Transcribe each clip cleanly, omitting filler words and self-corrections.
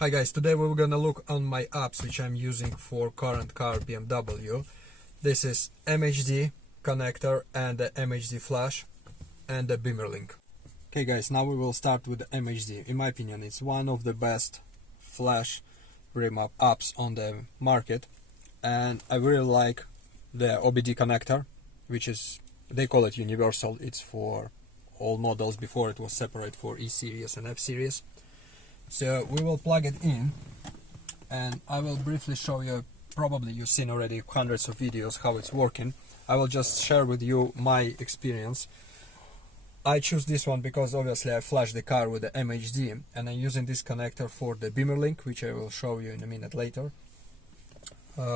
Hi guys, today we're gonna look on my apps which I'm using for current car BMW. This is MHD connector and the MHD flash and the BimmerLink. Okay guys, now we will start with the MHD. In my opinion, it's one of the best flash remap apps on the market, and I really like the OBD connector, which is, they call it universal. It's for all models. Before it was separate for E series and F series. So we will plug it in and I will briefly show you. Probably you've seen already hundreds of videos how it's working. I will just share with you my experience. I choose this one because obviously I flash the car with the MHD, and I'm using this connector for the BimmerLink, which I will show you in a minute later,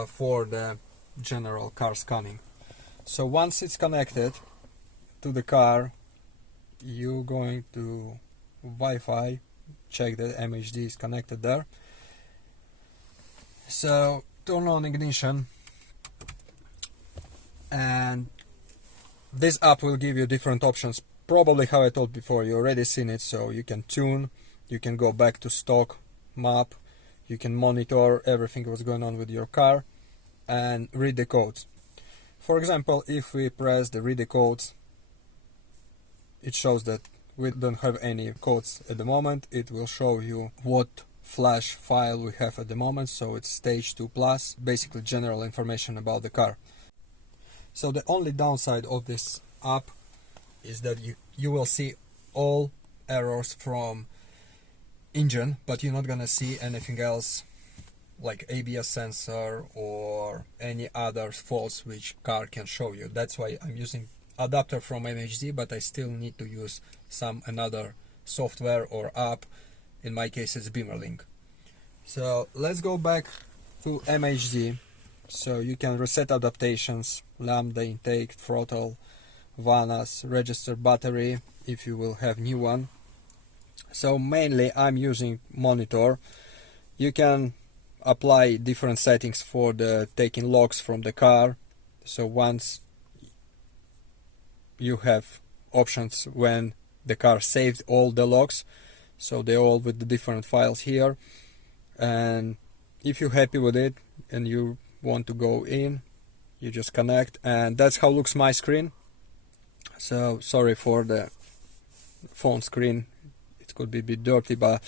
for the general car scanning. So once it's connected to the car, you're going to Wi-Fi, check that MHD is connected there. So turn on ignition, and this app will give you different options. Probably how I told before, you already seen it. So you can tune, you can go back to stock map, you can monitor everything what's going on with your car and read the codes. For example, if we press the read the codes, it shows that we don't have any codes at the moment. It will show you what flash file we have at the moment, so it's stage 2 plus, basically general information about the car. So the only downside of this app is that you will see all errors from engine, but you're not gonna see anything else like ABS sensor or any other faults which car can show you. That's why I'm using adapter from MHD, but I still need to use some another software or app. In my case it's BimmerLink. So let's go back to MHD. So you can reset adaptations, lambda intake, throttle, VANAS, register battery if you will have new one. So mainly I'm using monitor. You can apply different settings for the taking logs from the car. So once you have options when the car saved all the logs, so they're all with the different files here, and if you're happy with it and you want to go in, you just connect, and that's how looks my screen. So sorry for the phone screen, it could be a bit dirty, but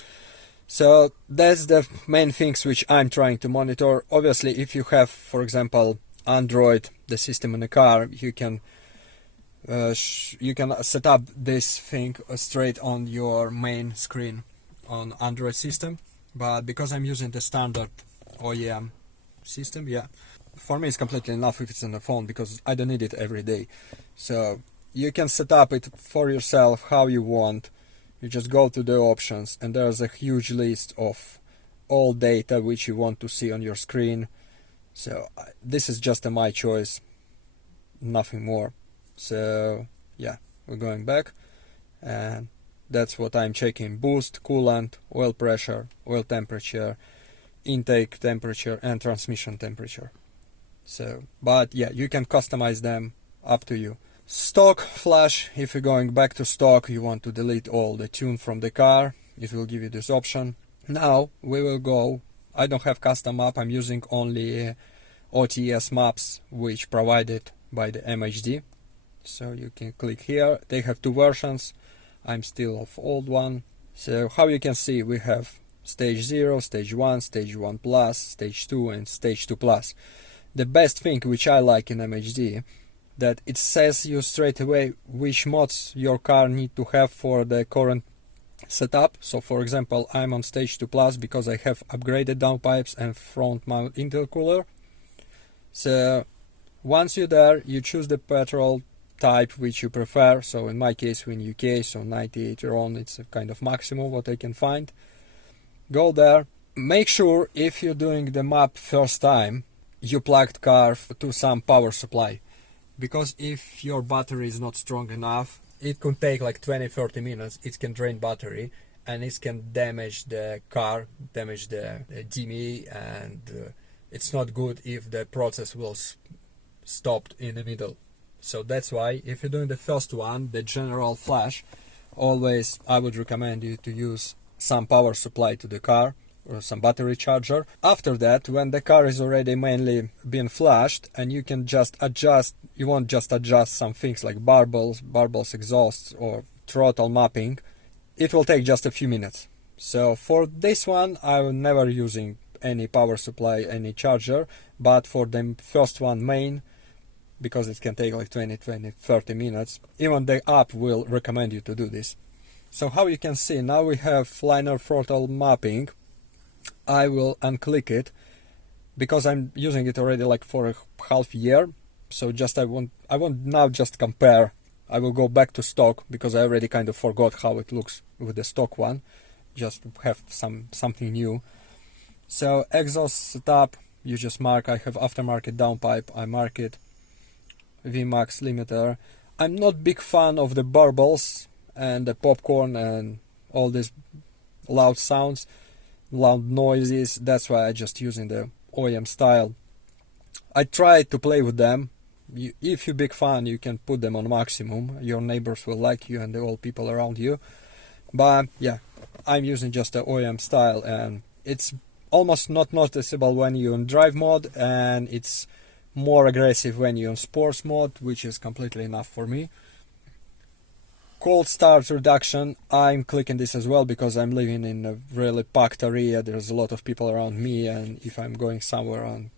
so that's the main things which I'm trying to monitor. Obviously if you have, for example, Android, the system in the car, you can set up this thing straight on your main screen on Android system, but because I'm using the standard OEM system, yeah, for me it's completely enough if it's on the phone, because I don't need it every day. So you can set up it for yourself how you want. You just go to the options and there's a huge list of all data which you want to see on your screen. So this is just my choice, nothing more. So yeah, we're going back, and that's what I'm checking: boost, coolant, oil pressure, oil temperature, intake temperature, and transmission temperature. So, but yeah, you can customize them, up to you. Stock flash, if you're going back to stock, you want to delete all the tune from the car, it will give you this option. Now we will go, I don't have custom map, I'm using only OTS Maps, which provided by the MHD. So you can click here. They have two versions. I'm still of old one. So how you can see, we have stage 0, stage 1, stage 1 plus, stage 2 and stage 2 plus. The best thing which I like in MHD, that it says you straight away which mods your car need to have for the current setup. So for example, I'm on stage 2 plus because I have upgraded downpipes and front mount intercooler. So once you're there, you choose the petrol type which you prefer. So in my case, we're in UK, so 98 RON, it's a kind of maximum what I can find. Go there. Make sure if you're doing the map first time, you plugged car to some power supply, because if your battery is not strong enough, it could take like 20-30 minutes. It can drain battery and it can damage the car, damage the DME, and it's not good if the process will stop in the middle. So that's why if you're doing the first one, the general flash, always I would recommend you to use some power supply to the car, some battery charger. After that, when the car is already mainly been flashed and you can just adjust, you won't just adjust some things like barbels, exhausts or throttle mapping, it will take just a few minutes. So for this one I'm never using any power supply, any charger, but for the first one main, because it can take like 30 minutes, even the app will recommend you to do this. So how you can see, now we have liner throttle mapping. I will unclick it because I'm using it already like for a half year, so just I won't now just compare. I will go back to stock because I already kind of forgot how it looks with the stock one, just to have something new. So exhaust setup, you just mark. I have aftermarket downpipe, I mark it. VMAX limiter. I'm not big fan of the barbels and the popcorn and all these loud sounds, loud noises. That's why I just using the OEM style. I try to play with them. If you're big fan, you can put them on maximum. Your neighbors will like you and the old people around you. But yeah, I'm using just the OEM style, and it's almost not noticeable when you're in drive mode, and it's more aggressive when you're in sports mode, which is completely enough for me. Cold start reduction, I'm clicking this as well because I'm living in a really packed area. There's a lot of people around me, and if I'm going somewhere on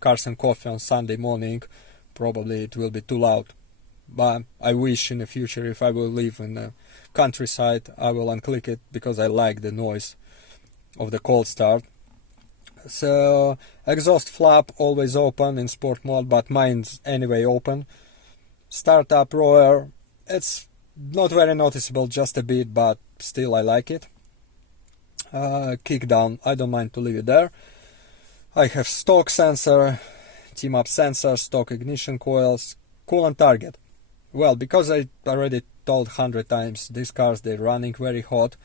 cars and coffee on Sunday morning, probably it will be too loud. But I wish in the future, if I will live in the countryside, I will unclick it because I like the noise of the cold start. So exhaust flap always open in sport mode, but mine's anyway open. Startup roar, it's not very noticeable, just a bit, but still I like it. Kick down, I don't mind to leave it there. I have stock sensor, team up sensor, stock ignition coils, coolant target. Well, because I already told 100 times, these cars, they're running very hot.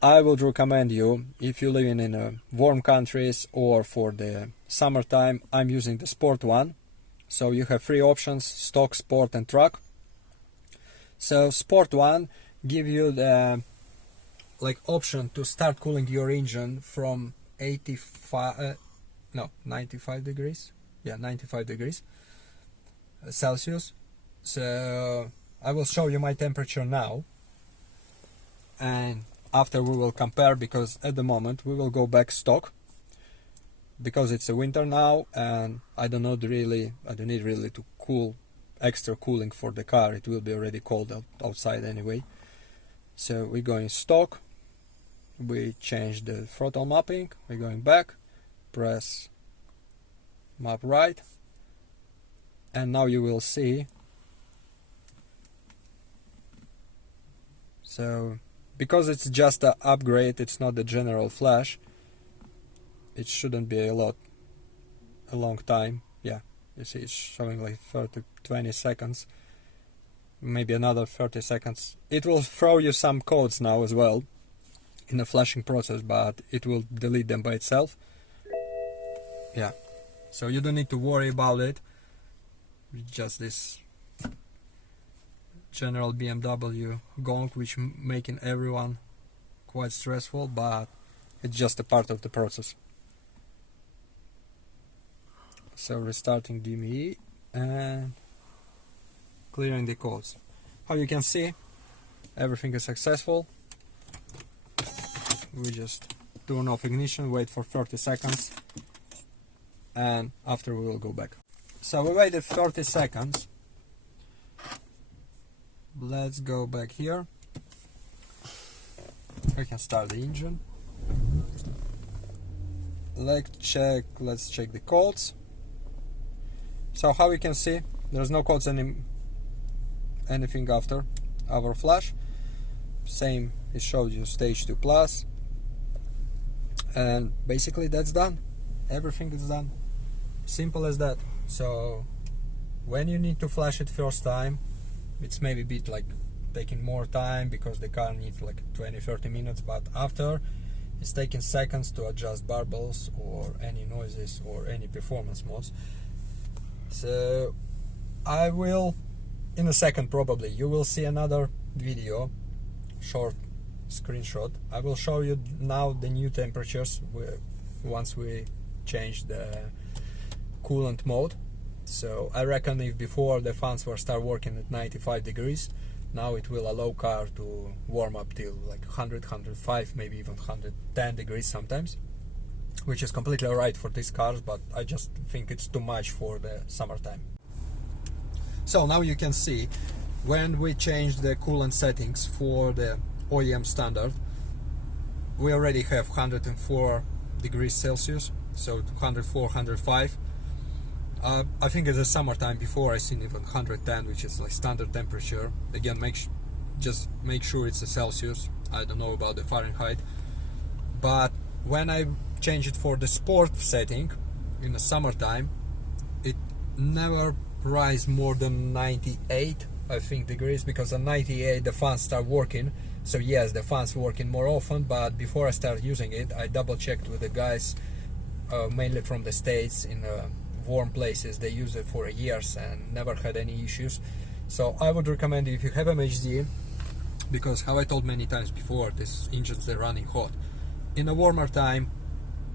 I would recommend you, if you're living in warm countries or for the summertime, I'm using the sport one. So you have three options: stock, sport and truck. So sport one give you the option to start cooling your engine from 95 degrees. Yeah, 95 degrees Celsius. So I will show you my temperature now, and after we will compare, because at the moment we will go back stock because it's a winter now and I don't need really to cool extra cooling for the car. It will be already cold outside anyway. So we're going stock, we change the throttle mapping, we're going back, press map right, and now you will see. So because it's just an upgrade, it's not the general flash, it shouldn't be a long time. Yeah, you see it's showing like 20 seconds, maybe another 30 seconds. It will throw you some codes now as well in the flashing process, but it will delete them by itself. Yeah, so you don't need to worry about it. Just this general BMW gong, which making everyone quite stressful, but it's just a part of the process. So restarting DME and clearing the codes. How you can see, everything is successful. We just turn off ignition, wait for 30 seconds, and after we will go back. So we waited 30 seconds. Let's go back here. We can start the engine. Let's check the codes. So how you can see, there's no codes anything after our flash. Same, it shows you stage 2 plus, and basically that's done. Everything is done. Simple as that. So when you need to flash it first time, it's maybe a bit like taking more time because the car needs like 20-30 minutes, but after it's taking seconds to adjust barbels or any noises or any performance modes. So I will, in a second probably, you will see another video, short screenshot. I will show you now the new temperatures once we change the coolant mode. So I reckon if before the fans were start working at 95 degrees, now it will allow car to warm up till like 100, 105, maybe even 110 degrees sometimes, which is completely alright for these cars, but I just think it's too much for the summertime. So now you can see when we change the coolant settings for the OEM standard, we already have 104 degrees Celsius, so 104, 105. I think it's the summertime. Before I seen even 110, which is like standard temperature. Again, just make sure it's a Celsius. I don't know about the Fahrenheit. But when I change it for the sport setting in the summertime, it never rise more than 98, I think, degrees, because at 98 the fans start working. So yes, the fans working more often, but before I start using it, I double checked with the guys, mainly from the States, in warm places. They use it for years and never had any issues. So I would recommend, if you have MHD, because how I told many times before, these engines, they're running hot. In a warmer time,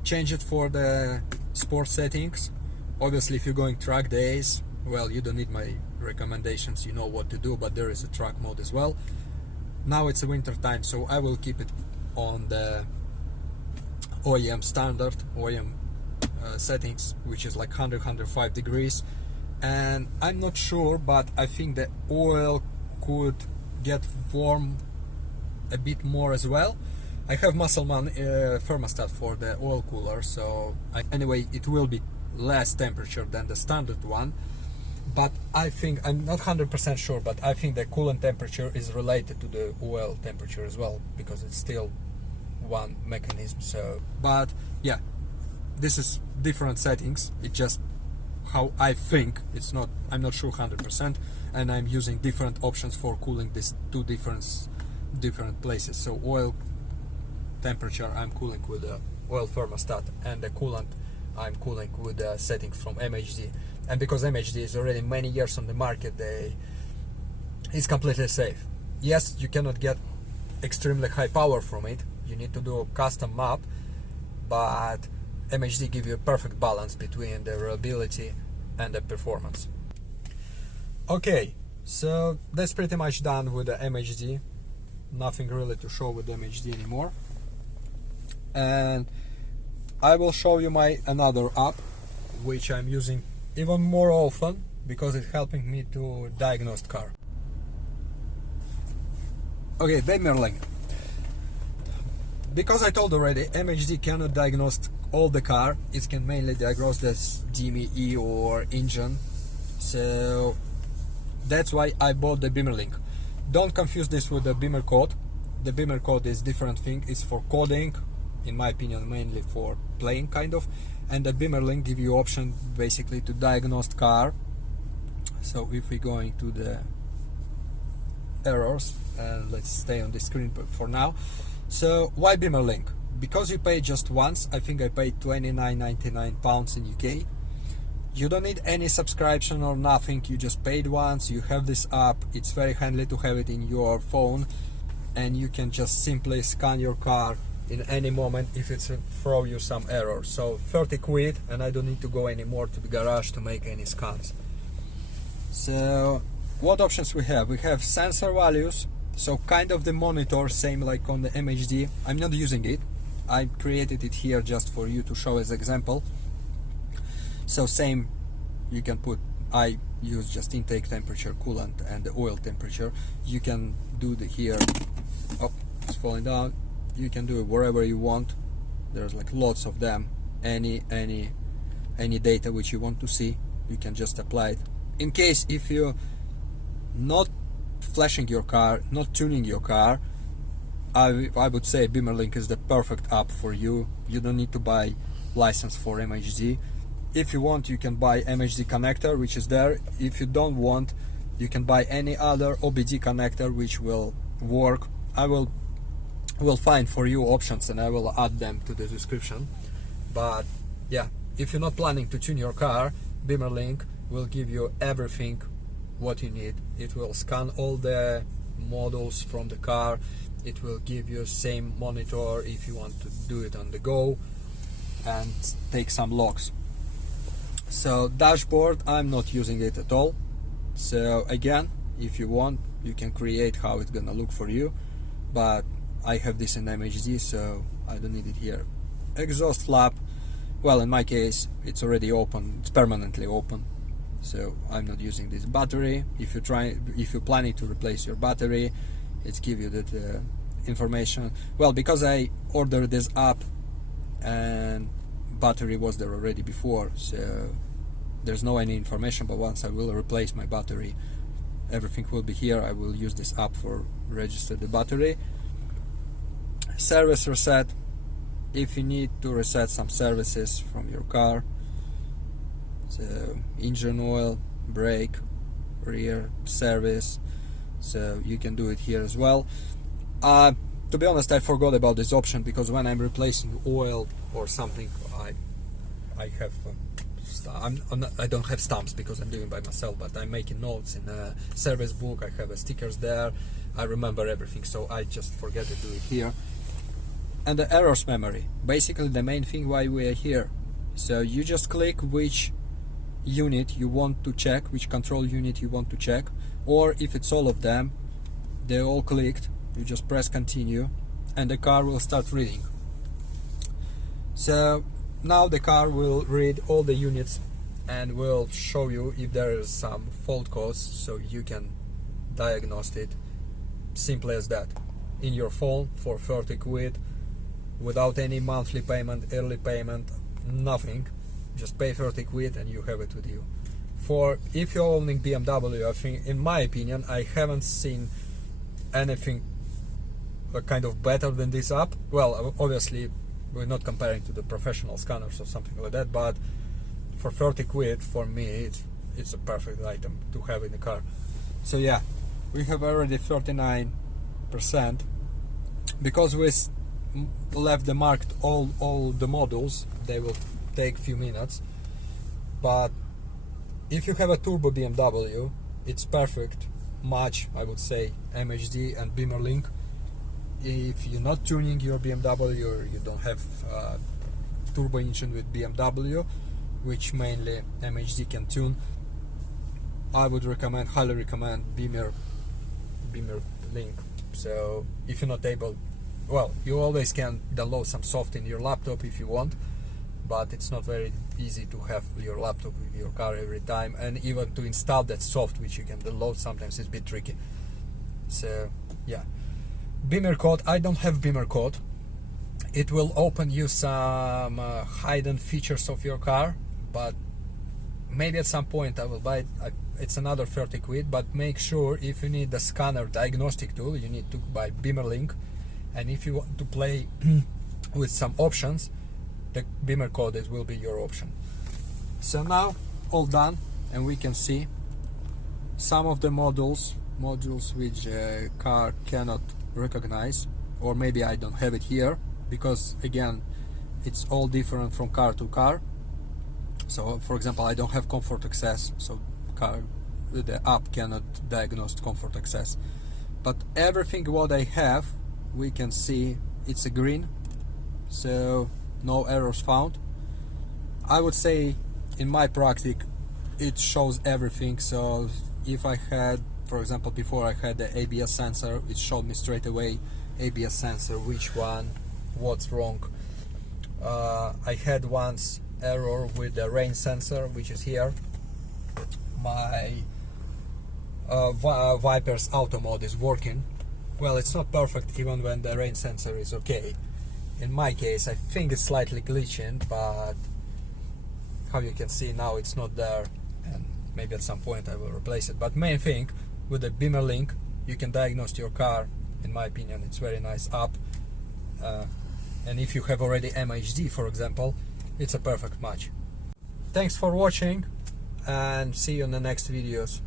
change it for the sport settings. Obviously, if you're going track days, well, you don't need my recommendations, you know what to do, but there is a track mode as well. Now it's a winter time, so I will keep it on the OEM standard, OEM settings, which is like 100, 105 degrees. And I'm not sure, but I think the oil could get warm a bit more as well. I have Musselman thermostat for the oil cooler, so anyway, it will be less temperature than the standard one. But I think, I'm not 100% sure, but I think the coolant temperature is related to the oil temperature as well, because it's still one mechanism. So, but yeah, this is different settings. It's just how I think. It's not, I'm not sure 100%, and I'm using different options for cooling these two different places. So oil temperature, I'm cooling with the oil thermostat, and the coolant, I'm cooling with the settings from MHD. And because MHD is already many years on the market, it's completely safe. Yes, you cannot get extremely high power from it. You need to do a custom map, but MHD gives you a perfect balance between the reliability and the performance. Okay, so that's pretty much done with the MHD. Nothing really to show with MHD anymore. And I will show you my another app, which I'm using even more often because it's helping me to diagnose car. Okay, BimmerLink. Because I told already, MHD cannot diagnose all the car. It can mainly diagnose the DME or engine. So that's why I bought the BimmerLink. Don't confuse this with the Bimmer code. The Bimmer code is different thing. It's for coding, in my opinion, mainly for playing kind of. And the BimmerLink give you option basically to diagnose car. So if we go into the errors, and let's stay on the screen for now. So why BimmerLink? Because you pay just once. I think I paid £29.99 in UK. You don't need any subscription or nothing. You just paid once. You have this app. It's very handy to have it in your phone, and you can just simply scan your car in any moment if it's throw you some error. So 30 quid, and I don't need to go anymore to the garage to make any scans. So what options we have? We have sensor values, so kind of the monitor, same like on the MHD. I'm not using it. I created it here just for you to show as example. So same, you can put, I use just intake temperature, coolant, and the oil temperature. You can do the here, oh, it's falling down. You can do it wherever you want. There's like lots of them. Any data which you want to see, you can just apply it. In case if you're not flashing your car, not tuning your car, I would say BimmerLink is the perfect app for you. You don't need to buy license for MHD. If you want, you can buy MHD connector, which is there. If you don't want, you can buy any other OBD connector which will work. I will find for you options and I will add them to the description. But yeah, if you're not planning to tune your car, BimmerLink will give you everything what you need. It will scan all the models from the car. it will give you same monitor if you want to do it on the go and take some logs. So dashboard, I'm not using it at all. So again, if you want, you can create how it's gonna look for you, but I have this in MHD, so I don't need it here. Exhaust flap, well, in my case it's already open, it's permanently open, so I'm not using this. Battery, if you're planning to replace your battery, it's give you that information. Well, because I ordered this app and battery was there already before, so there's no any information, but once I will replace my battery, everything will be here. I will use this app for register the battery. Service reset, if you need to reset some services from your car, so engine oil, brake, rear service, so you can do it here as well. To be honest, I forgot about this option, because when I'm replacing oil or something, I have I don't have stamps because I'm doing by myself, but I'm making notes in a service book. I have stickers there. I remember everything, so I just forget to do it here. And the errors memory, basically the main thing why we are here. So you just click which unit you want to check, which control unit you want to check, or if it's all of them, they're all clicked, you just press continue and the car will start reading. So now the car will read all the units and will show you if there is some fault cause, so you can diagnose it. Simple as that, in your phone for 30 quid, without any monthly payment, early payment, nothing. Just pay 30 quid and you have it with you. For if you're owning BMW, I think, in my opinion, I haven't seen anything kind of better than this app. Well, obviously we're not comparing to the professional scanners or something like that, but for 30 quid, for me, it's a perfect item to have in the car. So yeah, we have already 39%, because we left the marked all the modules. They will take few minutes, but if you have a turbo BMW, it's perfect match, I would say, MHD and BimmerLink. If you're not tuning your BMW, or you don't have turbo engine with BMW, which mainly MHD can tune, I would recommend, highly recommend BimmerLink. So if you're not able, well, you always can download some soft in your laptop if you want, but it's not very easy to have your laptop with your car every time, and even to install that soft which you can download sometimes it's a bit tricky. So yeah, Bimmer code, I don't have Bimmer code. It will open you some hidden features of your car, but maybe at some point I will buy it. It's another 30 quid, but make sure if you need the scanner diagnostic tool, you need to buy BimmerLink, and if you want to play with some options, the Bimmer code will be your option. So now all done, and we can see some of the modules which car cannot recognize, or maybe I don't have it here, because again it's all different from car to car. So for example, I don't have comfort access, so the app cannot diagnose comfort access, but everything what I have, we can see it's a green, so no errors found. I would say in my practice it shows everything. So if I had, for example, before I had the ABS sensor, it showed me straight away ABS sensor, which one, what's wrong. I had once error with the rain sensor, which is here. My Viper's auto mode is working. Well, it's not perfect even when the rain sensor is okay. In my case, I think it's slightly glitching, but how you can see now it's not there, and maybe at some point I will replace it. But main thing, with the BimmerLink, you can diagnose your car. In my opinion, it's very nice app, and if you have already MHD, for example, it's a perfect match. Thanks for watching, and see you in the next videos.